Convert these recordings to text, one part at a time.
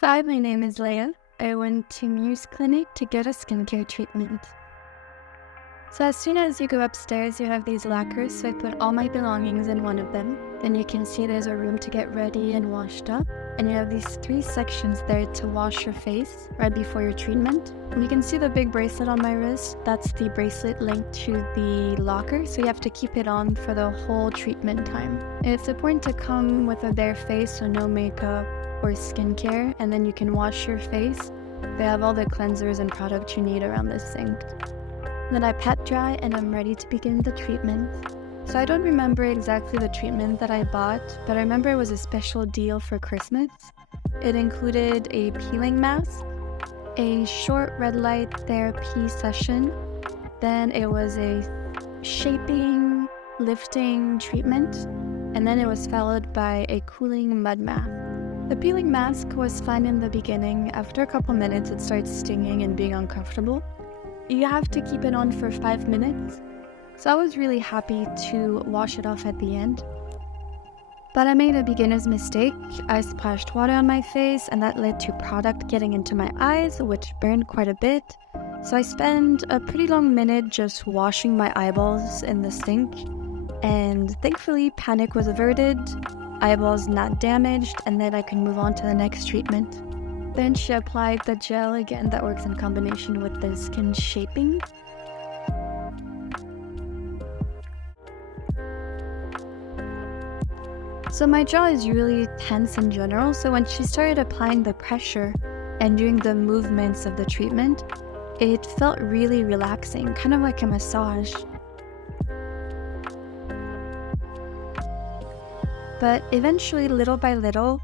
Hi, my name is Leia. I went to MUSE Clinic to get a skincare treatment. So as soon as you go upstairs, you have these lockers, so I put all my belongings in one of them. Then you can see there's a room to get ready and washed up. And you have these 3 sections there to wash your face right before your treatment. And you can see the big bracelet on my wrist. That's the bracelet linked to the locker, so you have to keep it on for the whole treatment time. And it's important to come with a bare face, so no makeup or skincare, and then you can wash your face. They have all the cleansers and products you need around this sink. Then I pat dry and I'm ready to begin the treatment. So I don't remember exactly the treatment that I bought, but I remember it was a special deal for Christmas. It included a peeling mask, a short red light therapy session, then it was a shaping, lifting treatment, and then it was followed by a cooling mud mask. The peeling mask was fine in the beginning. After a couple minutes, it starts stinging and being uncomfortable. You have to keep it on for 5 minutes. So I was really happy to wash it off at the end. But I made a beginner's mistake. I splashed water on my face and that led to product getting into my eyes, which burned quite a bit. So I spent a pretty long minute just washing my eyeballs in the sink. And thankfully, panic was averted, eyeballs not damaged, and then I could move on to the next treatment. Then she applied the gel again that works in combination with the skin shaping. So my jaw is really tense in general, so when she started applying the pressure and doing the movements of the treatment, it felt really relaxing, kind of like a massage. But eventually, little by little,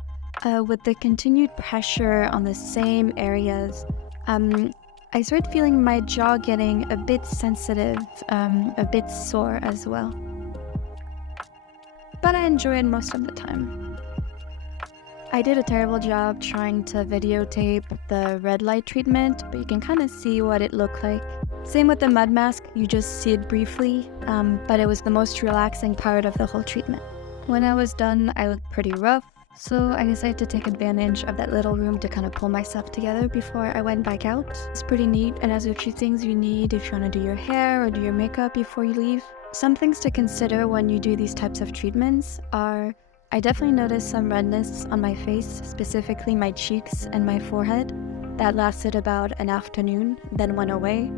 with the continued pressure on the same areas, I started feeling my jaw getting a bit sensitive, a bit sore as well. But I enjoyed most of the time. I did a terrible job trying to videotape the red light treatment, but you can kind of see what it looked like. Same with the mud mask, you just see it briefly, but it was the most relaxing part of the whole treatment. When I was done, I looked pretty rough, so I decided to take advantage of that little room to kind of pull myself together before I went back out. It's pretty neat and has a few things you need if you want to do your hair or do your makeup before you leave. Some things to consider when you do these types of treatments are, I definitely noticed some redness on my face, specifically my cheeks and my forehead. That lasted about an afternoon, then went away.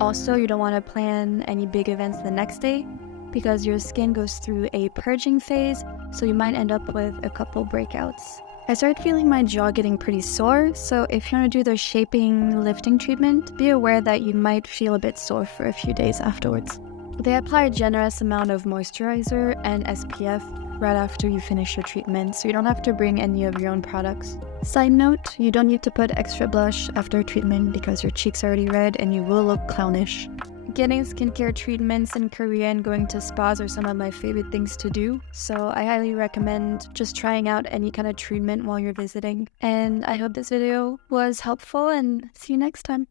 Also, you don't want to plan any big events the next day because your skin goes through a purging phase, so you might end up with a couple breakouts. I started feeling my jaw getting pretty sore, so if you want to do the shaping lifting treatment, be aware that you might feel a bit sore for a few days afterwards. They apply a generous amount of moisturizer and SPF right after you finish your treatment, so you don't have to bring any of your own products. Side note, you don't need to put extra blush after treatment because your cheeks are already red and you will look clownish. Getting skincare treatments in Korea and going to spas are some of my favorite things to do, so I highly recommend just trying out any kind of treatment while you're visiting. And I hope this video was helpful and see you next time.